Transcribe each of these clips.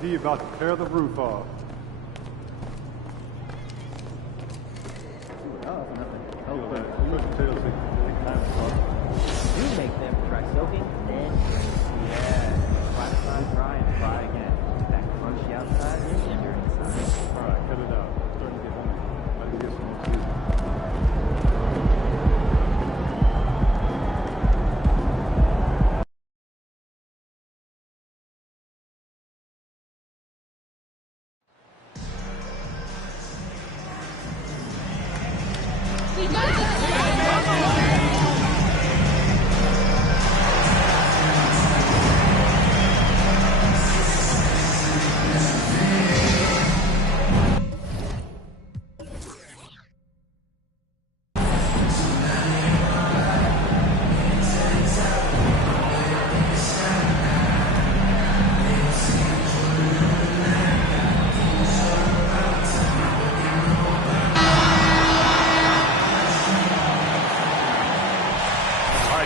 He about to tear the roof off. You make them try soaking, then yeah, flat, dry, and fry again. That crunchy outside, tender inside. All right, cut it out. It's starting to get hungry. Let's get some more food.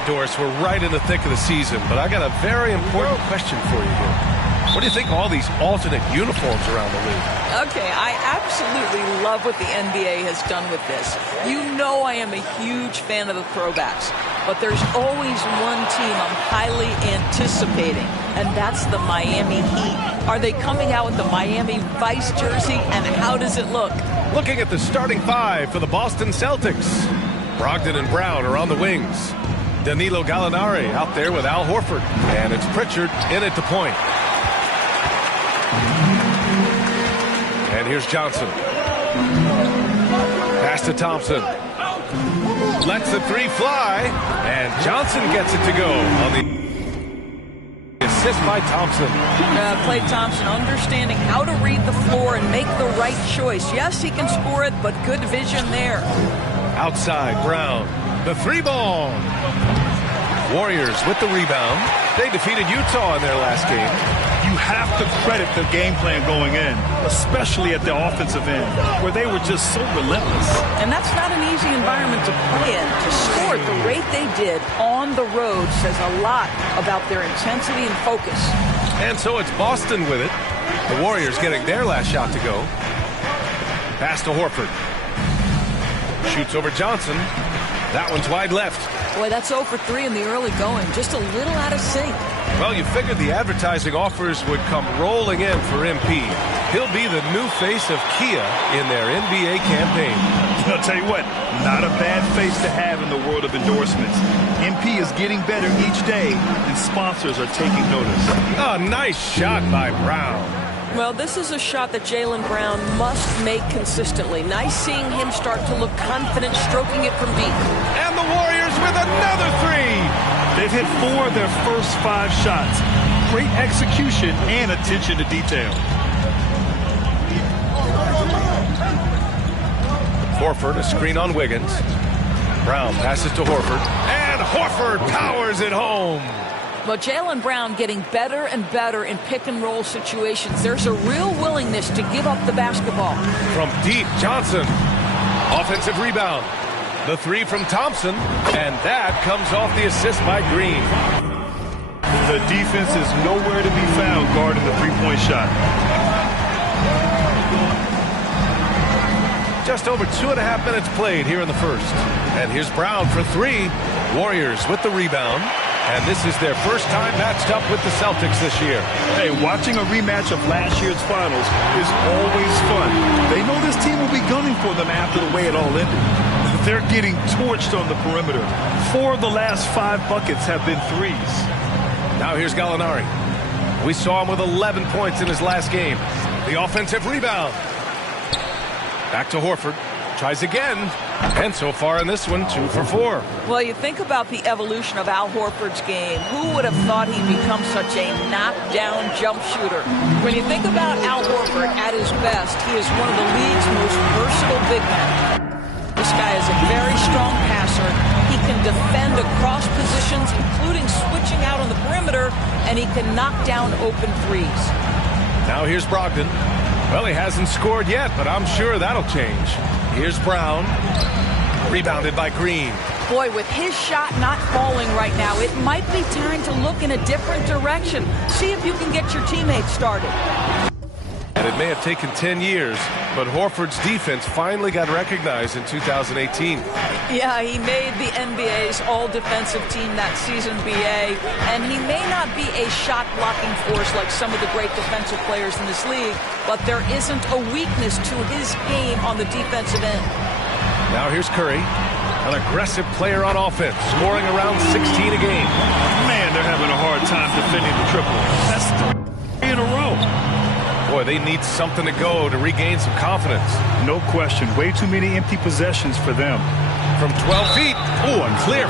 Doris, we're right in the thick of the season, but I got a very important question for you here. What do you think of all these alternate uniforms around the league? Okay, I absolutely love what the NBA has done with this. You know I am a huge fan of the throwbacks, but there's always one team I'm highly anticipating, and that's the Miami Heat. Are they coming out with the Miami Vice jersey, and how does it look? Looking at the starting five for the Boston Celtics. Brogdon and Brown are on the wings. Danilo Gallinari out there with Al Horford. And it's Pritchard in at the point. And here's Johnson. Pass to Thompson. Lets the three fly. And Johnson gets it to go on the assist by Thompson. Klay Thompson understanding how to read the floor and make the right choice. Yes, he can score it, but good vision there. Outside, Brown. The three ball. Warriors with the rebound. They defeated Utah in their last game. You have to credit the game plan going in, especially at the offensive end, where they were just so relentless. And that's not an easy environment to play in. To score at the rate they did on the road says a lot about their intensity and focus. And so it's Boston with it. The Warriors getting their last shot to go. Pass to Horford. Shoots over Johnson. That one's wide left. Boy, that's 0 for 3 in the early going. Just a little out of sync. Well, you figured the advertising offers would come rolling in for MP. He'll be the new face of Kia in their NBA campaign. I'll tell you what, not a bad face to have in the world of endorsements. MP is getting better each day, and sponsors are taking notice. A nice shot by Brown. Well, this is a shot that Jaylen Brown must make consistently. Nice seeing him start to look confident, stroking it from deep. And the Warriors with another three. They've hit 4 of their first 5 shots. Great execution and attention to detail. Horford, a screen on Wiggins. Brown passes to Horford. And Horford powers it home. Well, Jaylen Brown getting better and better in pick-and-roll situations. There's a real willingness to give up the basketball. From deep, Johnson. Offensive rebound. The three from Thompson. And that comes off the assist by Green. The defense is nowhere to be found guarding the three-point shot. Just over 2.5 minutes played here in the first. And here's Brown for three. Warriors with the rebound. And this is their first time matched up with the Celtics this year. Hey, watching a rematch of last year's finals is always fun. They know this team will be gunning for them after the way it all ended. They're getting torched on the perimeter. 4 of the last 5 buckets have been threes. Now here's Gallinari. We saw him with 11 points in his last game. The offensive rebound. Back to Horford. Tries again. And so far in this one, 2 for 4. Well, you think about the evolution of Al Horford's game. Who would have thought he'd become such a knockdown jump shooter? When you think about Al Horford at his best, he is one of the league's most versatile big men. This guy is a very strong passer. He can defend across positions, including switching out on the perimeter, and he can knock down open threes. Now here's Brogdon. Well, he hasn't scored yet, but I'm sure that'll change. Here's Brown. Rebounded by Green. Boy, with his shot not falling right now, it might be time to look in a different direction. See if you can get your teammates started. And it may have taken 10 years, but Horford's defense finally got recognized in 2018. Yeah, he made the NBA's all-defensive team that season, BA, and he may not be a shot-blocking force like some of the great defensive players in this league, but there isn't a weakness to his game on the defensive end. Now here's Curry, an aggressive player on offense, scoring around 16 a game. Man, they're having a hard time defending the triple. That's 3 in a row. Boy, they need something to go to regain some confidence. No question. Way too many empty possessions for them. From 12 feet. Oh, a clear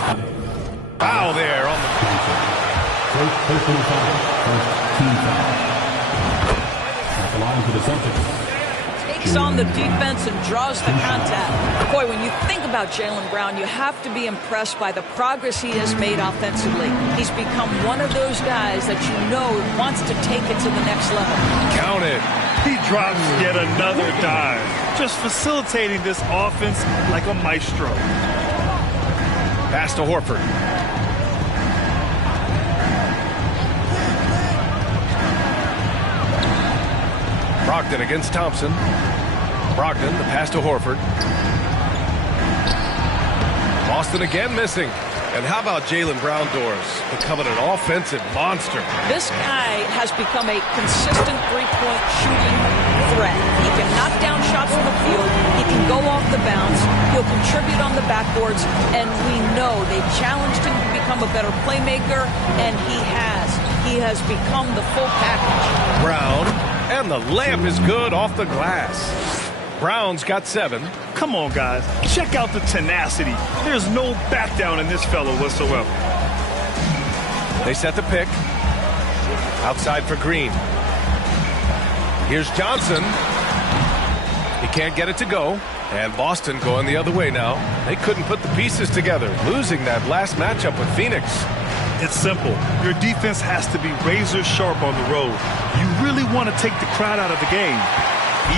foul there on the... First team foul. That belongs to the Celtics. Takes on the defense and draws the contact. Boy, when you think about Jaylen Brown, you have to be impressed by the progress he has made offensively. He's become one of those guys that you know wants to take it to the next level. Count it. He drops yet another dive. Just facilitating this offense like a maestro. Pass to Horford. Brogdon against Thompson. Brogdon, the pass to Horford. Boston again missing. And how about Jaylen Brown doors becoming an offensive monster? This guy has become a consistent three-point shooting threat. He can knock down shots from the field. He can go off the bounce. He'll contribute on the backboards. And we know they've challenged him to become a better playmaker, and he has. He has become the full package. Brown, and the layup is good off the glass. Brown's got 7. Come on, guys. Check out the tenacity. There's no back down in this fellow whatsoever. They set the pick. Outside for Green. Here's Johnson. He can't get it to go. And Boston going the other way now. They couldn't put the pieces together, losing that last matchup with Phoenix. It's simple. Your defense has to be razor sharp on the road. You really want to take the crowd out of the game.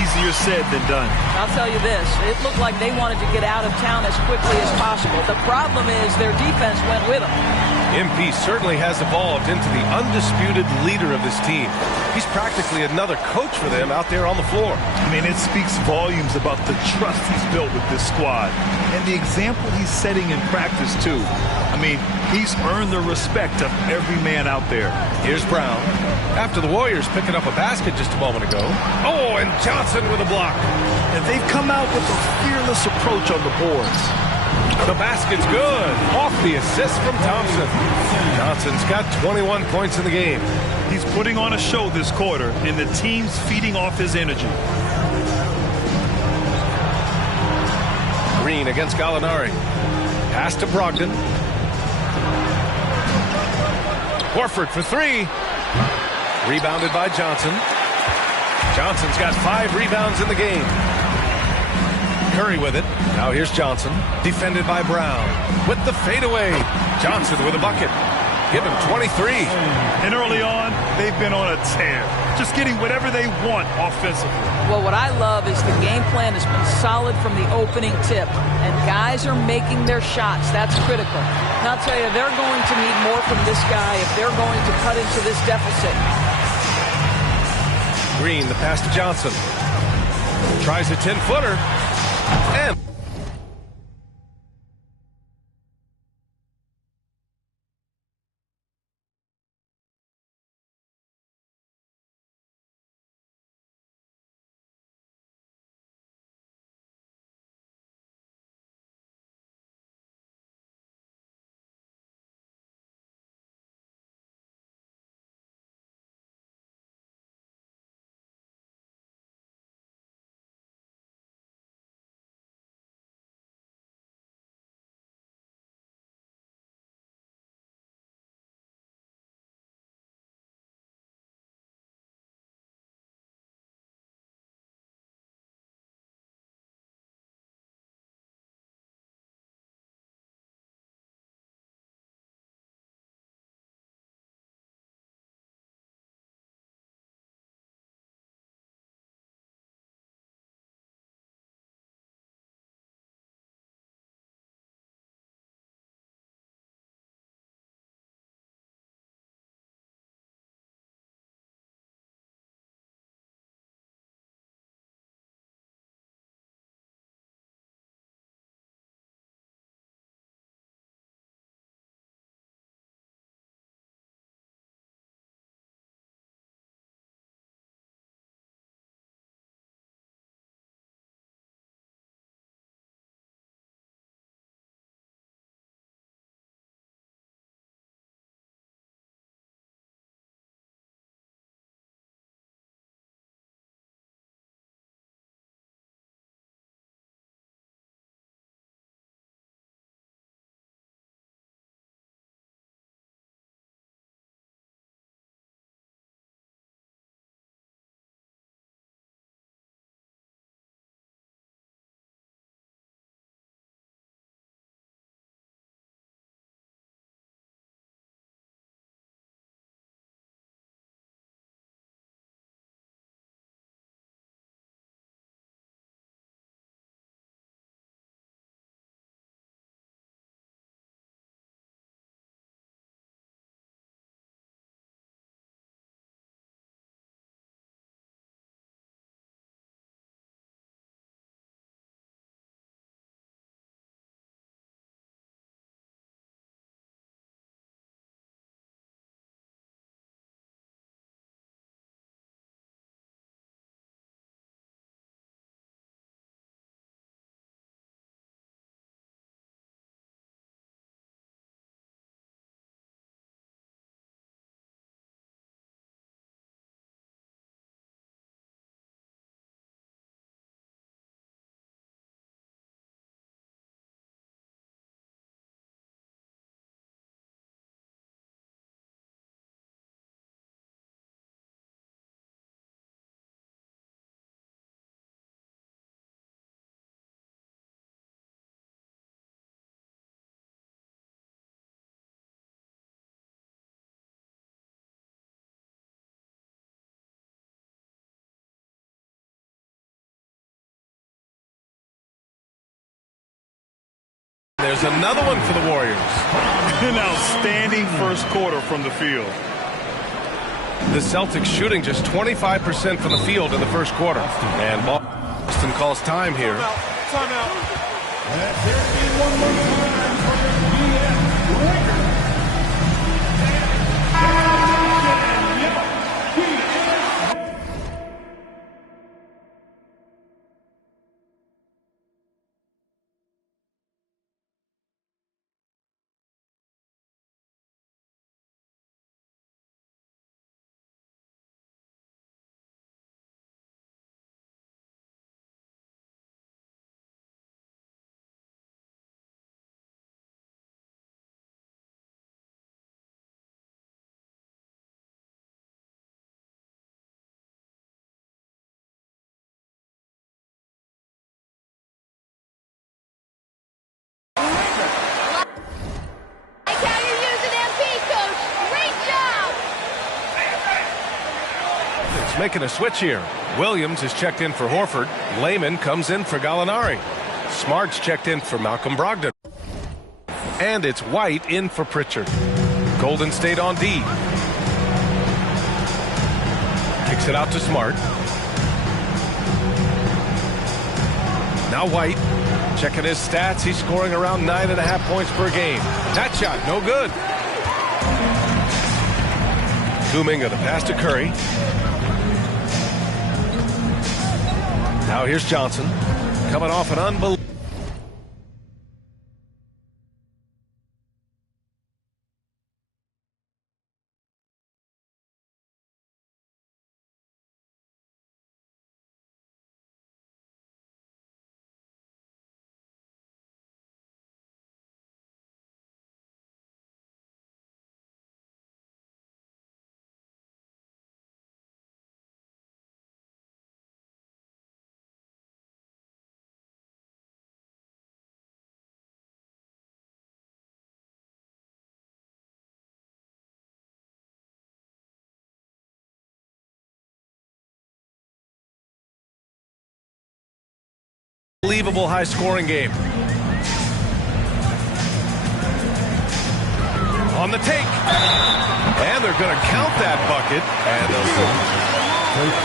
Easier said than done. I'll tell you this, it looked like they wanted to get out of town as quickly as possible. The problem is their defense went with them. MP certainly has evolved into the undisputed leader of this team. He's practically another coach for them out there on the floor. I mean, it speaks volumes about the trust he's built with this squad and the example he's setting in practice, too. I mean, he's earned the respect of every man out there. Here's Brown. After the Warriors picking up a basket just a moment ago. Oh, and Johnson with a block. And they've come out with a fearless approach on the boards. The basket's good. Off the assist from Thompson. Johnson's got 21 points in the game. He's putting on a show this quarter, and the team's feeding off his energy. Green against Gallinari. Pass to Brogdon. Horford for 3. Rebounded by Johnson. Johnson's got 5 rebounds in the game. Curry with it. Now here's Johnson. Defended by Brown. With the fadeaway. Johnson with a bucket. Give him 23. And early on, they've been on a tear. Just getting whatever they want offensively. Well, what I love is the game plan has been solid from the opening tip. And guys are making their shots. That's critical. And I'll tell you, they're going to need more from this guy if they're going to cut into this deficit. Green, the pass to Johnson. Tries a 10-footer. And another one for the Warriors. An outstanding first quarter from the field. The Celtics shooting just 25% from the field in the first quarter. And Boston calls time here. Timeout. One more time for the BS record. Making a switch here. Williams is checked in for Horford. Layman comes in for Gallinari. Smart's checked in for Malcolm Brogdon. And it's White in for Pritchard. Golden State on D. Kicks it out to Smart. Now White. Checking his stats. He's scoring around 9.5 points per game. That shot, no good. Kuminga the pass to Curry. Now here's Johnson, coming off an unbelievable. Unbelievable high-scoring game. On the take. And they're going to count that bucket. And they'll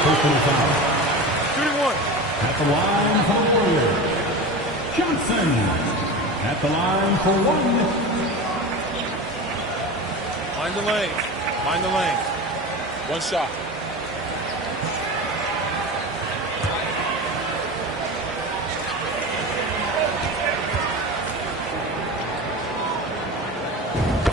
Personal foul. 31. At the line for the Warriors. Johnson. At the line for one. Mind the lane. Mind the lane. One shot.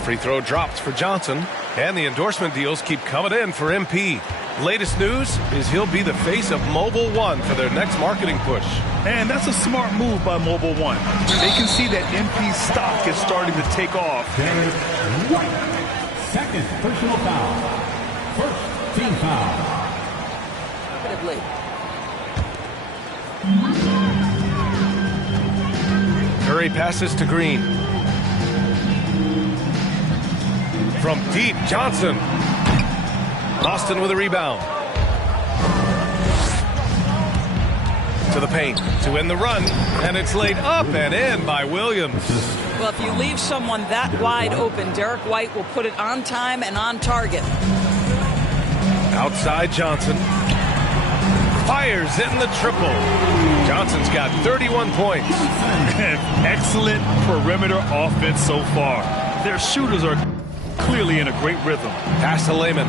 free throw drops for Johnson, and the endorsement deals keep coming in for MP. Latest news is he'll be the face of Mobile One for their next marketing push. And that's a smart move by Mobile One. They can see that MP stock is starting to take off. Derek White. Second personal foul. First team foul. Curry passes to Green. From deep, Johnson. Boston with a rebound. To the paint to end the run, and it's laid up and in by Williams. Well, if you leave someone that wide open, Derek White will put it on time and on target. Outside Johnson. Fires in the triple. Johnson's got 31 points. Excellent perimeter offense so far. Their shooters are clearly in a great rhythm. Pass to Layman.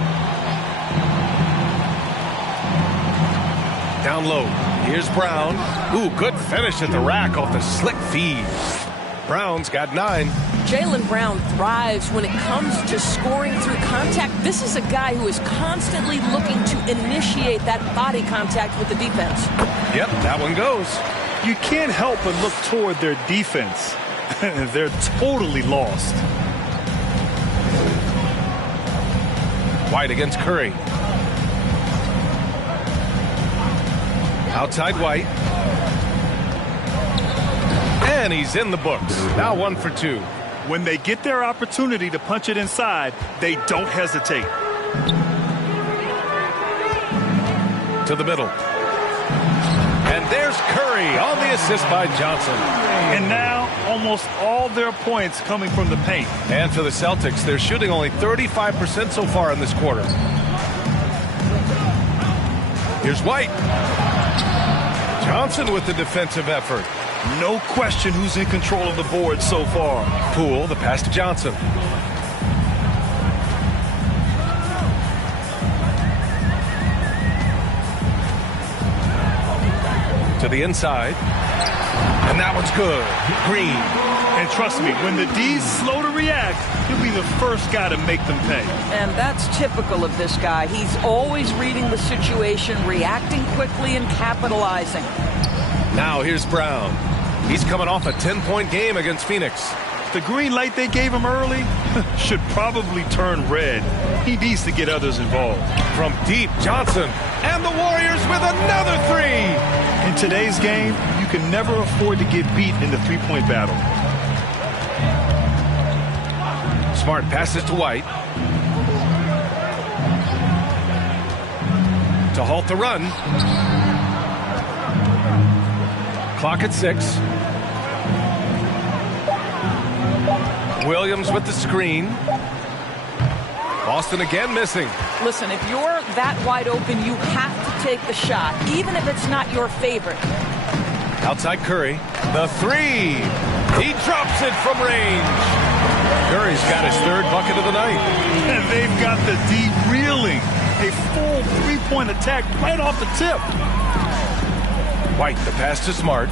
Down low. Here's Brown. Ooh, good finish at the rack off the slick feed. Brown's got 9. Jaylen Brown thrives when it comes to scoring through contact. This is a guy who is constantly looking to initiate that body contact with the defense. Yep, that one goes. You can't help but look toward their defense. They're totally lost. White against Curry. Outside White. And he's in the books. Now 1 for 2. When they get their opportunity to punch it inside, they don't hesitate. To the middle. And there's Curry on the assist by Johnson. And now almost all their points coming from the paint. And for the Celtics, they're shooting only 35% so far in this quarter. Here's White. Johnson with the defensive effort. No question who's in control of the board so far. Poole, the pass to Johnson. To the inside. And that one's good. Green. And trust me, when the D's slow to react, he'll be the first guy to make them pay. And that's typical of this guy. He's always reading the situation, reacting quickly and capitalizing. Now here's Brown. He's coming off a 10-point game against Phoenix. The green light they gave him early should probably turn red. He needs to get others involved. From deep, Johnson. And the Warriors with another three. In today's game, you can never afford to get beat in the three-point battle. Smart passes to White. To halt the run. Clock at 6. Williams with the screen. Boston again missing. Listen, if you're that wide open, you have to take the shot, even if it's not your favorite. Outside Curry. The three. He drops it from range. Curry's got his third bucket of the night. And they've got the D reeling. A full three-point attack right off the tip. White, the pass to Smart.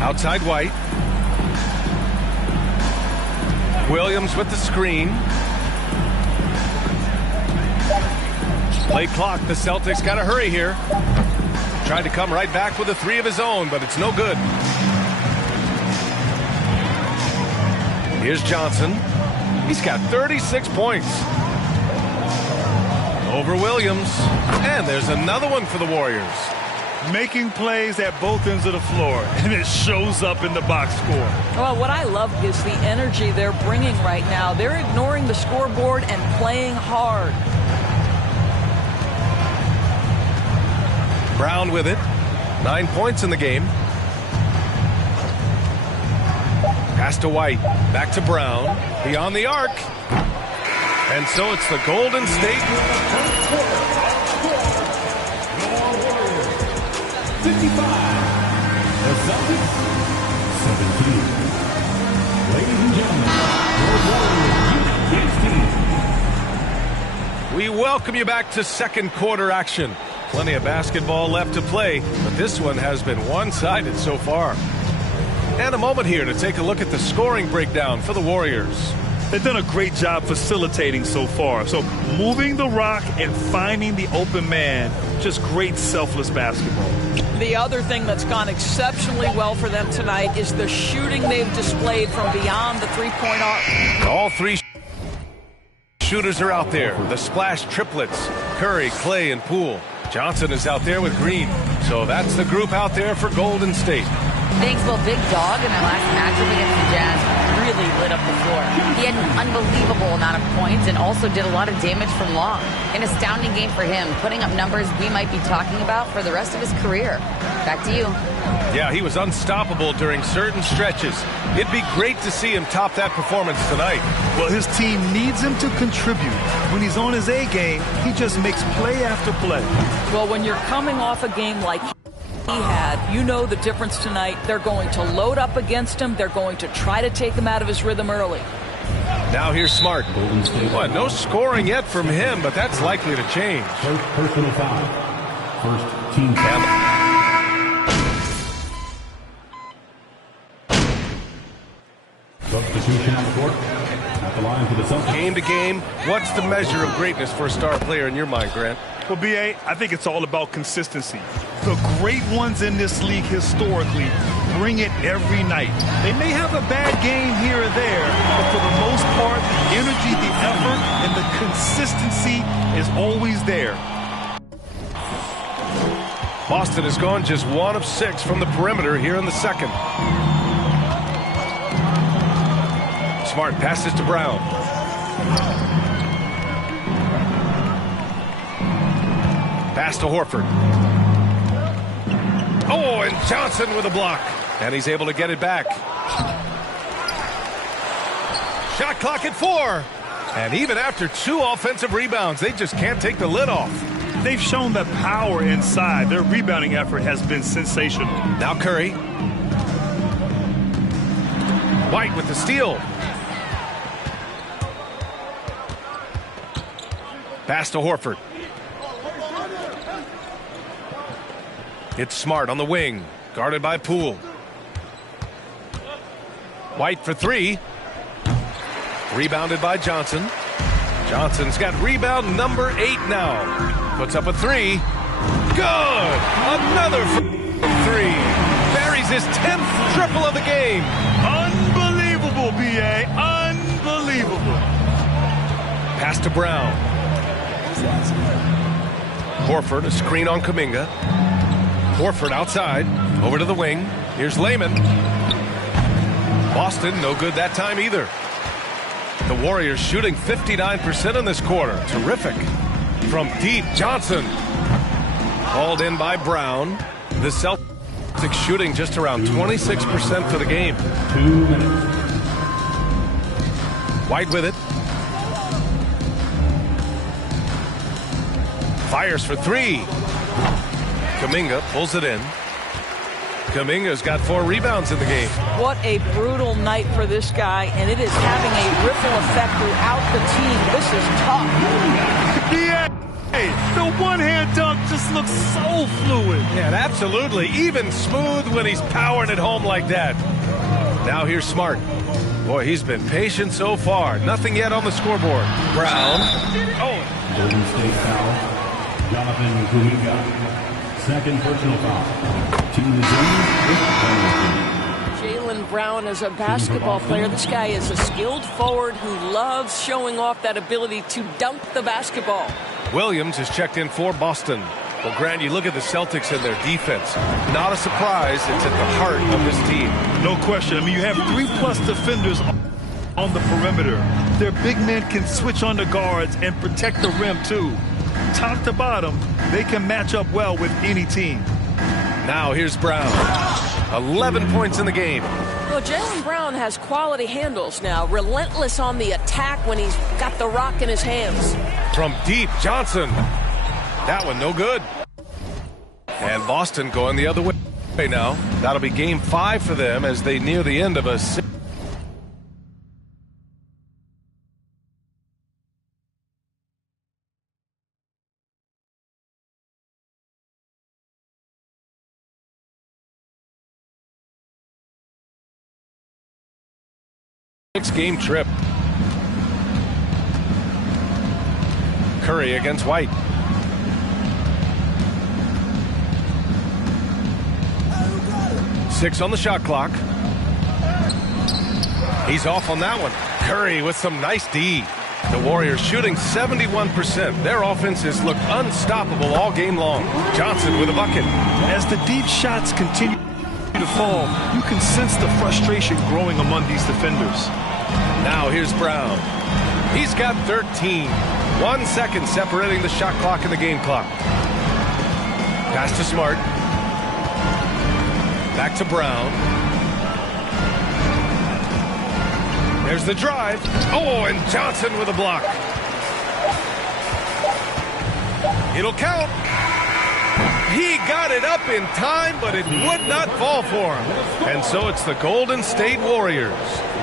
Outside White. Williams with the screen. Play clock. The Celtics got to hurry here. Tried to come right back with a three of his own, but it's no good. Here's Johnson. He's got 36 points. Over Williams. And there's another one for the Warriors. Making plays at both ends of the floor, and it shows up in the box score. Well, what I love is the energy they're bringing right now. They're ignoring the scoreboard and playing hard. Brown with it. 9 points in the game. Pass to White. Back to Brown. Beyond the arc. And so it's the Golden State. 55. The Celtics, 17. Ladies and gentlemen, your Warriors team. We welcome you back to second quarter action. Plenty of basketball left to play, but this one has been one-sided so far. And a moment here to take a look at the scoring breakdown for the Warriors. They've done a great job facilitating so far. So moving the rock and finding the open man, just great selfless basketball. The other thing that's gone exceptionally well for them tonight is the shooting they've displayed from beyond the three-point arc. All three shooters are out there. The splash triplets, Curry, Clay, and Poole. Johnson is out there with Green. So that's the group out there for Golden State. Thanks, well, Big Dog in their last matchup against the Jazz really lit up the floor. He had an unbelievable amount of points and also did a lot of damage from long. An astounding game for him, putting up numbers we might be talking about for the rest of his career. Back to you. Yeah, he was unstoppable during certain stretches. It'd be great to see him top that performance tonight. Well, his team needs him to contribute. When he's on his A game, he just makes play after play. Well, when you're coming off a game like he had, you know the difference tonight. They're going to load up against him. They're going to try to take him out of his rhythm early. Now here's Smart. Well, no scoring yet from him, but that's likely to change. First personal foul. First team foul. Substitution on the court. At the line for the Celtics. Game to game, what's the measure of greatness for a star player in your mind, Grant? Well, B.A., I think it's all about consistency. The great ones in this league historically bring it every night. They may have a bad game here or there, but for the most part, the energy, the effort, and the consistency is always there. Boston has gone just 1 of 6 from the perimeter here in the second. Smart passes to Brown. Pass to Horford. Oh, and Johnson with a block. And he's able to get it back. Shot clock at 4. And even after 2 offensive rebounds, they just can't take the lid off. They've shown the power inside. Their rebounding effort has been sensational. Now Curry. White with the steal. Pass to Horford. It's Smart on the wing, guarded by Poole. White for 3. Rebounded by Johnson. Johnson's got rebound number 8 now. Puts up a 3. Good! Another 3. Buries his 10th triple of the game. Unbelievable, B.A. Unbelievable. Pass to Brown. Horford, a screen on Kuminga. Horford outside, over to the wing. Here's Layman. Boston, no good that time either. The Warriors shooting 59% in this quarter. Terrific. From deep, Johnson. Called in by Brown. The Celtics shooting just around 26% for the game. 2 minutes. White with it. Fires for 3. Kuminga pulls it in. Kuminga's got 4 rebounds in the game. What a brutal night for this guy, and it is having a ripple effect throughout the team. This is tough. Yeah, the one-hand dunk just looks so fluid. Yeah, absolutely. Even smooth when he's powering it home like that. Now here's Smart. Boy, he's been patient so far. Nothing yet on the scoreboard. Brown. Oh. Golden State foul. Jonathan Kuminga. Second personal foul. Team is in. Jaylen Brown is a basketball player. This guy is a skilled forward who loves showing off that ability to dunk the basketball. Williams is checked in for Boston. Well, Grant, you look at the Celtics and their defense. Not a surprise. It's at the heart of this team. No question. I mean, you have 3+ defenders on the perimeter. Their big men can switch on the guards and protect the rim, too. Top to bottom, they can match up well with any team. Now here's Brown. 11 points in the game. Well, Jaylen Brown has quality handles now. Relentless on the attack when he's got the rock in his hands. From deep, Johnson. That one no good. And Boston going the other way now. That'll be game 5 for them as they near the end of a 6-game trip. Curry against White. Six on the shot clock. He's off on that one. Curry with some nice D. The Warriors shooting 71%. Their offenses look unstoppable all game long. Johnson with a bucket. As the deep shots continue to fall, you can sense the frustration growing among these defenders. Now here's Brown. He's got 13. 1 second separating the shot clock and the game clock. Pass to Smart. Back to Brown. There's the drive. Oh, and Johnson with a block. It'll count. He got it up in time, but it would not fall for him. And so it's the Golden State Warriors,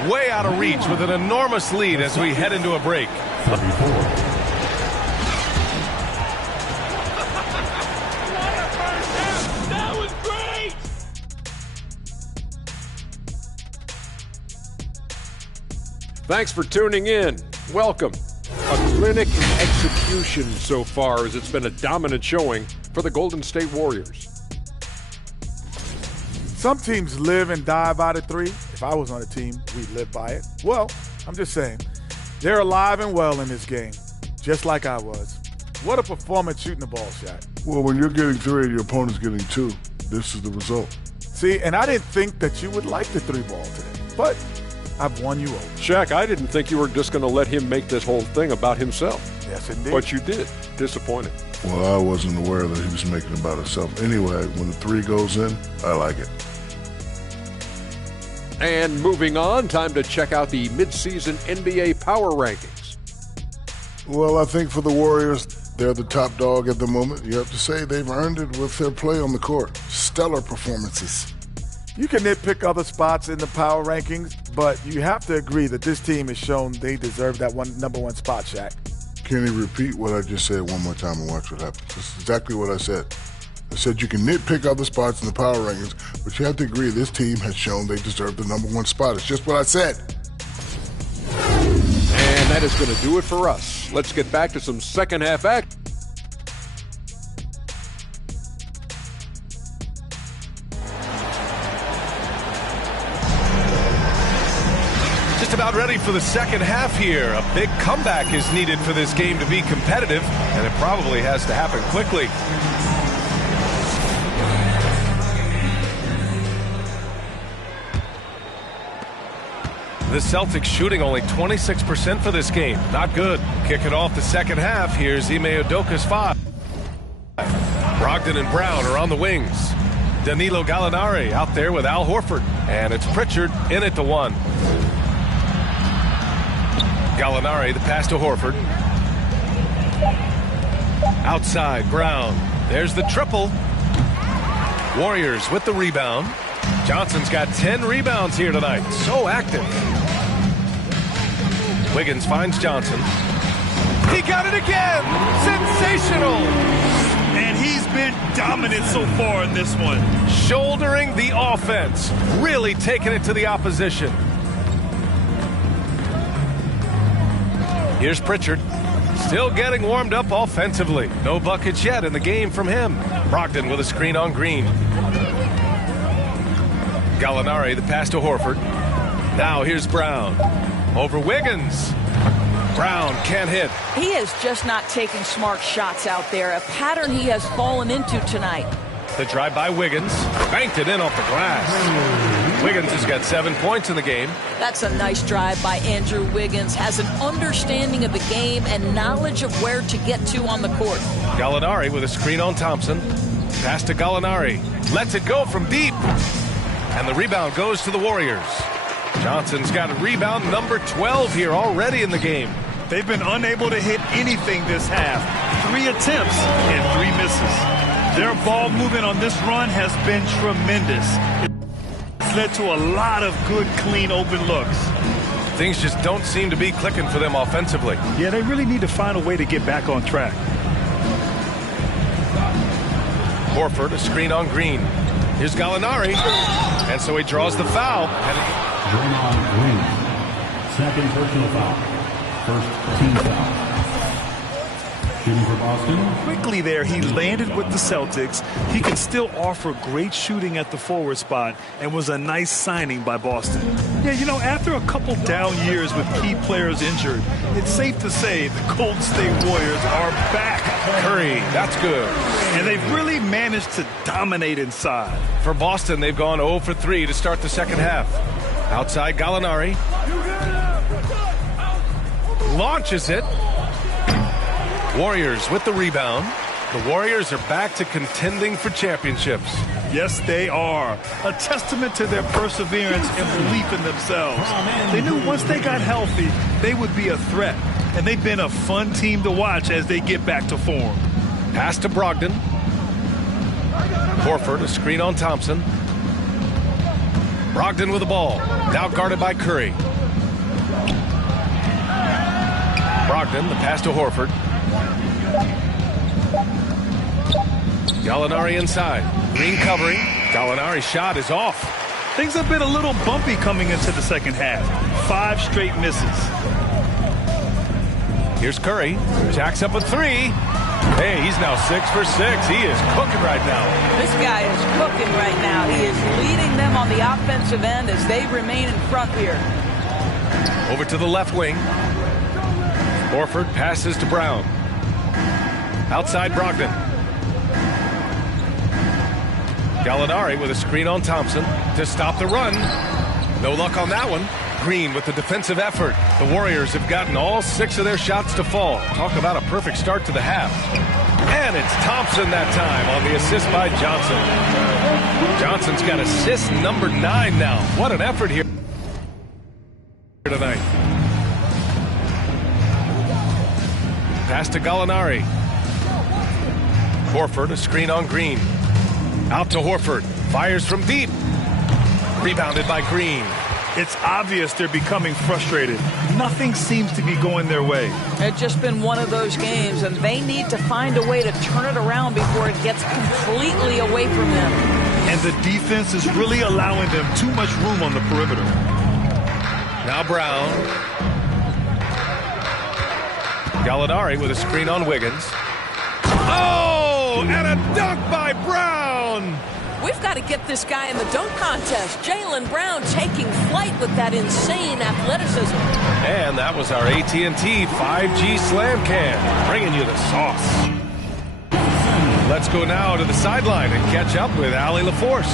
way out of reach with an enormous lead as we head into a break. That was great! Thanks for tuning in. Welcome. A clinic in execution so far, as it's been a dominant showing for the Golden State Warriors. Some teams live and die by the 3. If I was on a team, we'd live by it. Well, I'm just saying, they're alive and well in this game, just like I was. What a performance shooting the ball shot. Well, when you're getting 3 and your opponent's getting 2, this is the result. See, and I didn't think that you would like the 3 ball today, but I've won you over. Shaq, I didn't think you were just going to let him make this whole thing about himself. Yes, indeed. But you did. Disappointing. Well, I wasn't aware that he was making it about himself. Anyway, when the three goes in, I like it. And moving on, time to check out the midseason NBA power rankings. Well, I think for the Warriors, they're the top dog at the moment. You have to say they've earned it with their play on the court. Stellar performances. You can nitpick other spots in the power rankings, but you have to agree that this team has shown they deserve that number one spot, Shaq. Can you repeat what I just said one more time and watch what happens? That's exactly what I said. I said you can nitpick other spots in the power rankings, but you have to agree this team has shown they deserve the number one spot. It's just what I said. And that is going to do it for us. Let's get back to some second half act. Just about ready for the second half here. A big comeback is needed for this game to be competitive, and it probably has to happen quickly. The Celtics shooting only 26% for this game. Not good. Kicking off the second half, here's Ime Udoka's 5. Brogdon and Brown are on the wings. Danilo Gallinari out there with Al Horford. And it's Pritchard in at the 1. Gallinari, the pass to Horford. Outside, Brown. There's the triple. Warriors with the rebound. Johnson's got 10 rebounds here tonight. So active. Wiggins finds Johnson. He got it again! Sensational! And he's been dominant so far in this one. Shouldering the offense. Really taking it to the opposition. Here's Pritchard. Still getting warmed up offensively. No buckets yet in the game from him. Brogdon with a screen on Green. Gallinari, the pass to Horford. Now here's Brown. Over Wiggins. Brown can't hit. He is just not taking smart shots out there, a pattern he has fallen into tonight. The drive by Wiggins. Banked it in off the glass. Wiggins has got 7 points in the game. That's a nice drive by Andrew Wiggins. Has an understanding of the game and knowledge of where to get to on the court. Gallinari with a screen on Thompson. Pass to Gallinari. Lets it go from deep. And the rebound goes to the Warriors. Johnson's got a rebound number 12 here already in the game. They've been unable to hit anything this half. 3 attempts and 3 misses. Their ball movement on this run has been tremendous. It's led to a lot of good, clean, open looks. Things just don't seem to be clicking for them offensively. Yeah, they really need to find a way to get back on track. Horford, a screen on Green. Here's Gallinari. And so he draws the foul. Draymond Green. Second personal foul. First team foul. Shooting for Boston. Quickly there, he landed with the Celtics. He can still offer great shooting at the forward spot and was a nice signing by Boston. Yeah, you know, after a couple down years with key players injured, it's safe to say the Golden State Warriors are back. Curry, that's good. And they've really managed to dominate inside. For Boston, they've gone 0 for 3 to start the second half. Outside Gallinari. Launches it. Warriors with the rebound. The Warriors are back to contending for championships. Yes, they are. A testament to their perseverance and belief in themselves. They knew once they got healthy, they would be a threat. And they've been a fun team to watch as they get back to form. Pass to Brogdon. Horford, a screen on Thompson. Brogdon with the ball. Now guarded by Curry. Brogdon, the pass to Horford. Gallinari inside. Green covering. Gallinari's shot is off. Things have been a little bumpy coming into the second half. 5 straight misses. Here's Curry. Jacks up a 3. Hey, he's now 6 for 6. He is cooking right now. This guy is cooking right now. He is leading them on the offensive end as they remain in front here. Over to the left wing. Horford passes to Brown. Outside Brogdon. Gallinari with a screen on Thompson to stop the run. No luck on that one. Green with the defensive effort. The Warriors have gotten all 6 of their shots to fall. Talk about a perfect start to the half. And it's Thompson that time on the assist by Johnson. Johnson's got assist number 9 now. What an effort here tonight. Pass to Gallinari. Horford, a screen on Green. Out to Horford. Fires from deep. Rebounded by Green. It's obvious they're becoming frustrated. Nothing seems to be going their way. It's just been one of those games, and they need to find a way to turn it around before it gets completely away from them. And the defense is really allowing them too much room on the perimeter. Now Brown. Gallinari with a screen on Wiggins. Oh, and a dunk by Brown. We've got to get this guy in the dunk contest. Jaylen Brown taking flight with that insane athleticism. And that was our AT&T 5G Slam Cam, bringing you the sauce. Let's go now to the sideline and catch up with Allie LaForce.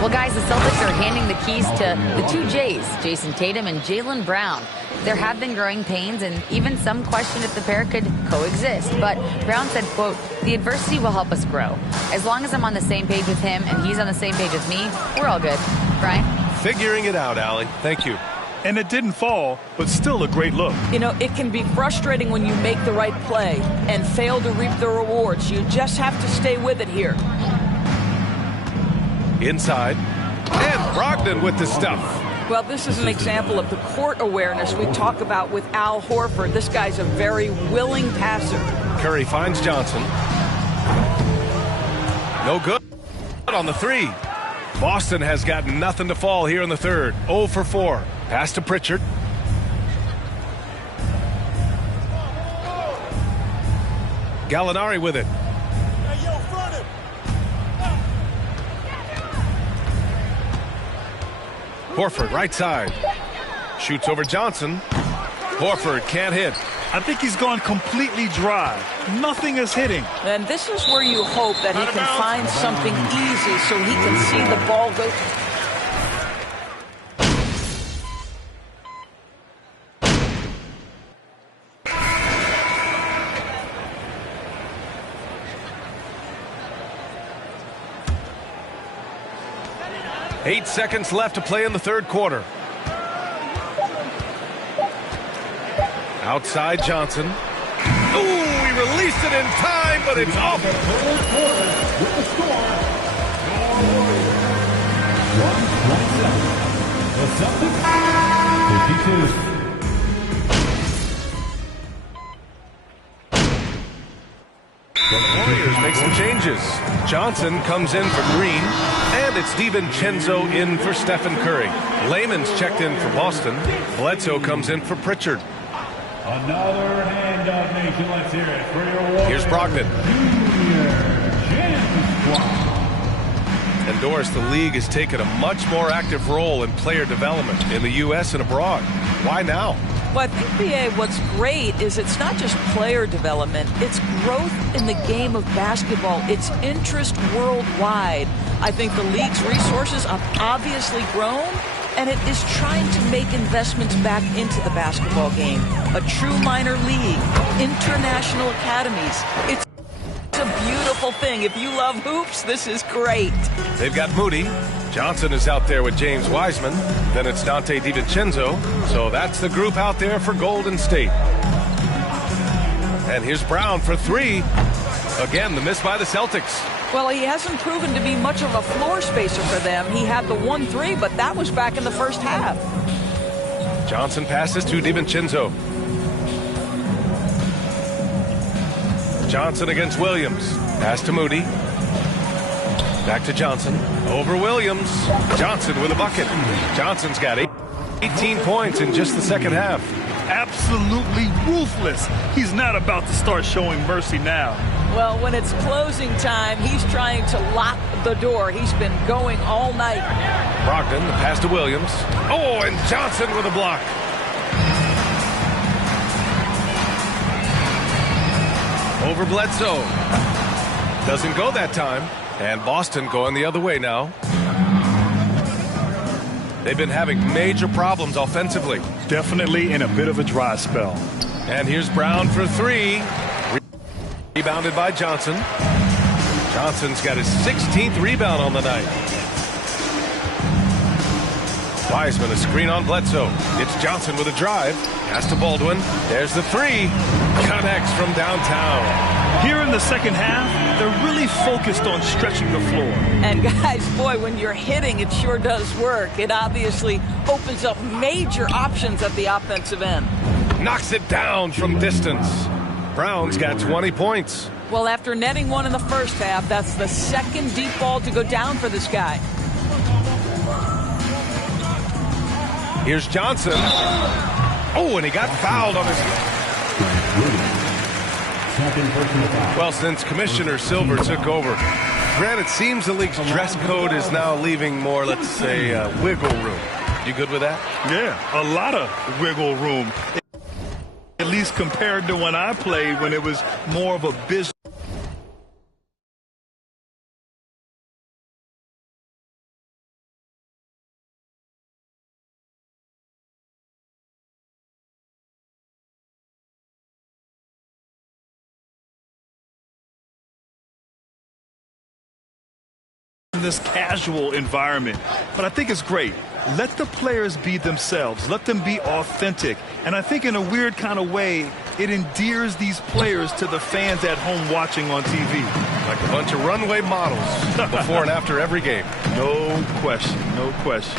Well, guys, the Celtics are handing the keys to the two J's, Jason Tatum and Jaylen Brown. There have been growing pains, and even some question if the pair could coexist. But Brown said, quote, "The adversity will help us grow. As long as I'm on the same page with him and he's on the same page with me, we're all good." Brian? Figuring it out, Allie. Thank you. And it didn't fall, but still a great look. You know, it can be frustrating when you make the right play and fail to reap the rewards. You just have to stay with it here. Inside. And Brogdon with the stuff. Well, this is an example of the court awareness we talk about with Al Horford. This guy's a very willing passer. Curry finds Johnson. No good on the 3. Boston has got nothing to fall here in the third. 0 for 4. Pass to Pritchard. Gallinari with it. Horford, right side. Shoots over Johnson. Horford can't hit. I think he's gone completely dry. Nothing is hitting. And this is where you hope that he can find something easy so he can see the ball go. 8 seconds left to play in the third quarter. Outside Johnson. Ooh, he released it in time, but it's off. With the score, 127. The Celtics, 52. The Warriors make some changes. Johnson comes in for Green, and it's DiVincenzo in for Stephen Curry. Layman's checked in for Boston. Bledsoe comes in for Pritchard. Another hand up, nation. Let's hear it for your Warriors. Here's Brogdon. And Doris, the league has taken a much more active role in player development in the U.S. and abroad. Why now? Well, I think, B.A., what's great is it's not just player development. It's growth in the game of basketball. It's interest worldwide. I think the league's resources have obviously grown, and it is trying to make investments back into the basketball game. A true minor league, international academies. It's a beautiful thing. If you love hoops, this is great. They've got Moody. Johnson is out there with James Wiseman. Then it's Dante DiVincenzo. So that's the group out there for Golden State. And here's Brown for 3. Again, the miss by the Celtics. Well, he hasn't proven to be much of a floor spacer for them. He had the 1-3, but that was back in the first half. Johnson passes to DiVincenzo. Johnson against Williams. Pass to Moody. Back to Johnson. Over Williams. Johnson with a bucket. Johnson's got 18 points in just the second half. Absolutely ruthless. He's not about to start showing mercy now. Well, when it's closing time, he's trying to lock the door. He's been going all night. Brogdon, the pass to Williams. Oh, and Johnson with a block. Over Bledsoe. Doesn't go that time. And Boston going the other way now. They've been having major problems offensively. Definitely in a bit of a dry spell. And here's Brown for 3. Rebounded by Johnson. Johnson's got his 16th rebound on the night. Wiseman, a screen on Bledsoe. It's Johnson with a drive. Pass to Baldwin. There's the three. Connects from downtown. Here in the second half, they're really focused on stretching the floor. And guys, boy, when you're hitting, it sure does work. It obviously opens up major options at the offensive end. Knocks it down from distance. Brown's got 20 points. Well, after netting one in the first half, that's the second deep ball to go down for this guy. Here's Johnson. Oh, and he got fouled on his... Well, since Commissioner Silver took over, Grant, it seems the league's dress code is now leaving more, let's say, wiggle room. You good with that? Yeah, a lot of wiggle room. At least compared to when I played, when it was more of a business. In this casual environment, but I think it's great. Let the players be themselves. Let them be authentic. And I think in a weird kind of way, it endears these players to the fans at home watching on TV. Like a bunch of runway models before and after every game. No question, no question.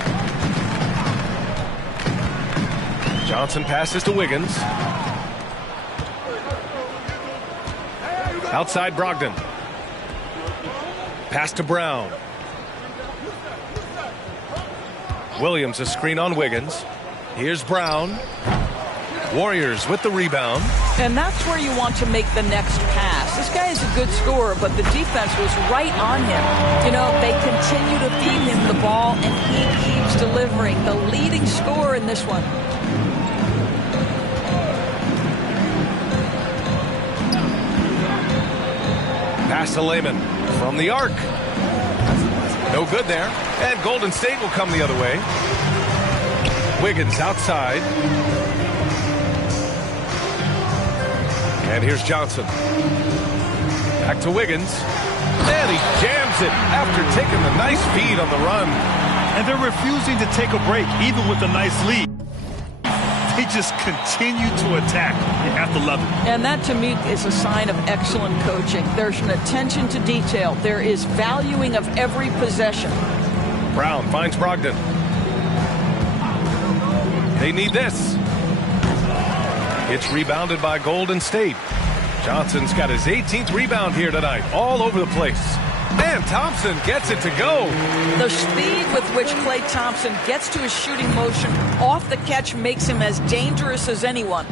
Johnson passes to Wiggins. Outside Brogdon. Pass to Brown. Williams, a screen on Wiggins. Here's Brown. Warriors with the rebound. And that's where you want to make the next pass. This guy is a good scorer, but the defense was right on him. You know, they continue to feed him the ball, and he keeps delivering. The leading scorer in this one. Pass to Layman from the arc. No good there. And Golden State will come the other way. Wiggins outside. And here's Johnson. Back to Wiggins. And he jams it after taking the nice feed on the run. And they're refusing to take a break, even with a nice lead. They just continue to attack. You have to love it. And that, to me, is a sign of excellent coaching. There's an attention to detail. There is valuing of every possession. Brown finds Brogdon. They need this. It's rebounded by Golden State. Johnson's got his 18th rebound here tonight. All over the place. And Thompson gets it to go. The speed with which Klay Thompson gets to his shooting motion off the catch makes him as dangerous as anyone.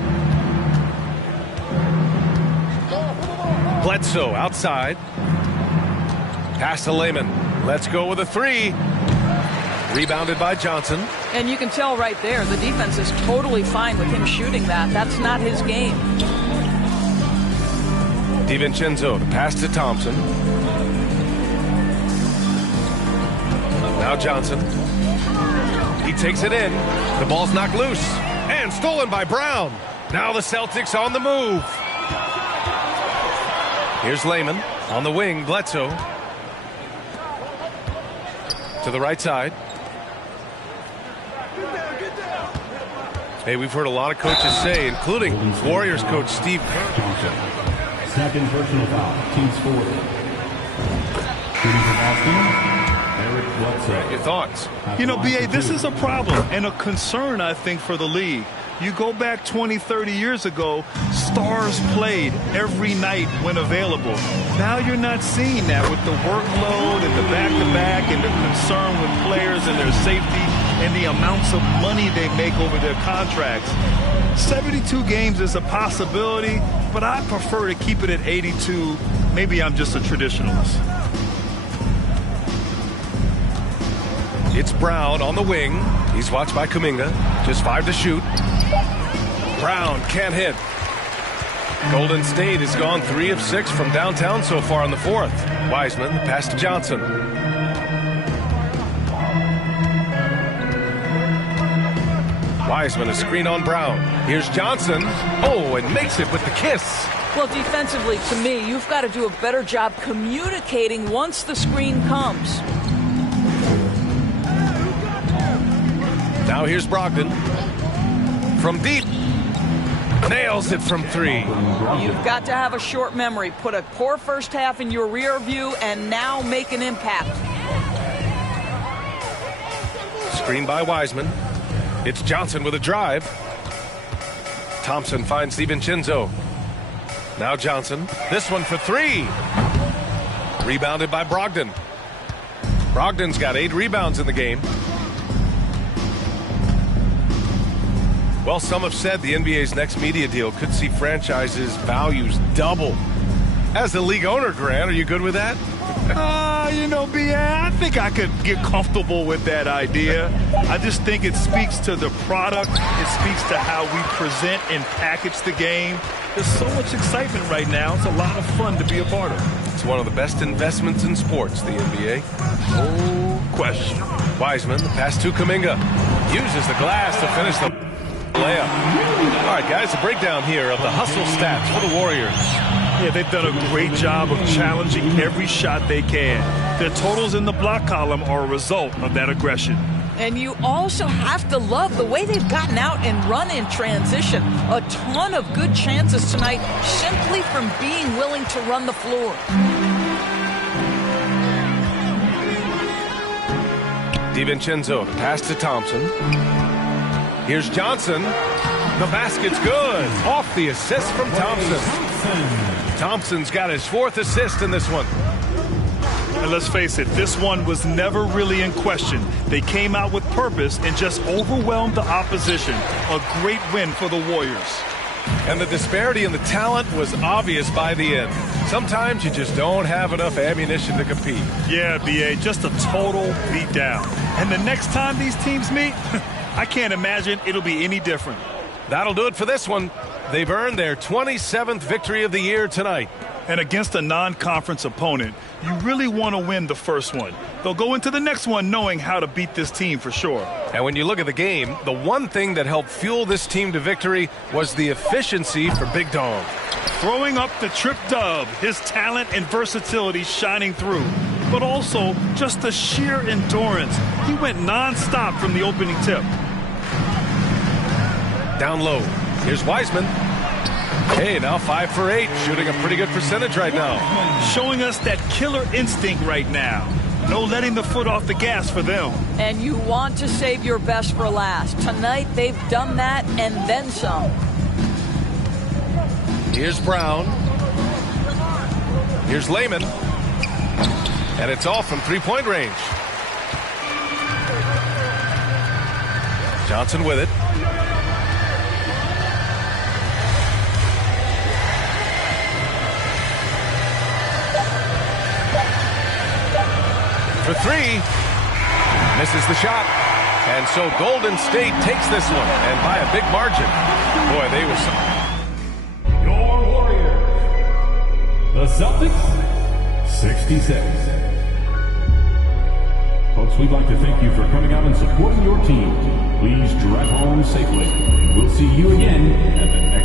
Bledsoe outside. Pass to Layman. Let's go with a three. Rebounded by Johnson. And you can tell right there, the defense is totally fine with him shooting that. That's not his game. DiVincenzo to pass to Thompson. Now Johnson. He takes it in. The ball's knocked loose. And stolen by Brown. Now the Celtics on the move. Here's Layman on the wing. Bledsoe. To the right side. Hey, we've heard a lot of coaches say, including Warriors coach Steve Kerr. Second personal foul. Team scored. Shooting from Boston. Your thoughts? You know, B.A., this is a problem and a concern, I think, for the league. You go back 20, 30 years ago, stars played every night when available. Now you're not seeing that with the workload and the back-to-back and the concern with players and their safety and the amounts of money they make over their contracts. 72 games is a possibility, but I prefer to keep it at 82. Maybe I'm just a traditionalist. It's Brown on the wing. He's watched by Kuminga. Just 5 to shoot. Brown can't hit. Golden State has gone 3 of 6 from downtown so far in the fourth. Wiseman, pass to Johnson. Wiseman, a screen on Brown. Here's Johnson. Oh, and makes it with the kiss. Well, defensively, to me, you've got to do a better job communicating once the screen comes. Now here's Brogdon. From deep. Nails it from 3. You've got to have a short memory. Put a poor first half in your rear view and now make an impact. Screen by Wiseman. It's Johnson with a drive. Thompson finds DiVincenzo. Now Johnson. This one for 3. Rebounded by Brogdon. Brogdon's got 8 rebounds in the game. Well, some have said the NBA's next media deal could see franchises' values double. As the league owner, Grant, are you good with that? You know, B.A., I think I could get comfortable with that idea. I just think it speaks to the product. It speaks to how we present and package the game. There's so much excitement right now. It's a lot of fun to be a part of. It's one of the best investments in sports, the NBA. No question. Wiseman, the pass to Kuminga. Uses the glass to finish the layup. All right, guys, a breakdown here of the hustle stats for the Warriors. Yeah, they've done a great job of challenging every shot they can. Their totals in the block column are a result of that aggression. And you also have to love the way they've gotten out and run in transition. A ton of good chances tonight simply from being willing to run the floor. DiVincenzo, pass to Thompson. Here's Johnson. The basket's good. Off the assist from Thompson. Thompson's got his 4th assist in this one. And let's face it, this one was never really in question. They came out with purpose and just overwhelmed the opposition. A great win for the Warriors. And the disparity in the talent was obvious by the end. Sometimes you just don't have enough ammunition to compete. Yeah, B.A., just a total beatdown. And the next time these teams meet, I can't imagine it'll be any different. That'll do it for this one. They've earned their 27th victory of the year tonight. And against a non-conference opponent, you really want to win the first one. They'll go into the next one knowing how to beat this team for sure. And when you look at the game, the one thing that helped fuel this team to victory was the efficiency for Big Dog. Throwing up the trip dub, his talent and versatility shining through. But also just the sheer endurance. He went non-stop from the opening tip. Down low. Here's Wiseman. Hey, now 5 for 8, shooting a pretty good percentage right now. Showing us that killer instinct right now. No letting the foot off the gas for them. And you want to save your best for last. Tonight, they've done that and then some. Here's Brown. Here's Layman. And it's off from 3-point range. Johnson with it. For 3, misses the shot, and so Golden State takes this one, and by a big margin. Boy, they were so. Your Warriors, the Celtics, 66. Folks, we'd like to thank you for coming out and supporting your team. Please drive home safely. We'll see you again at the next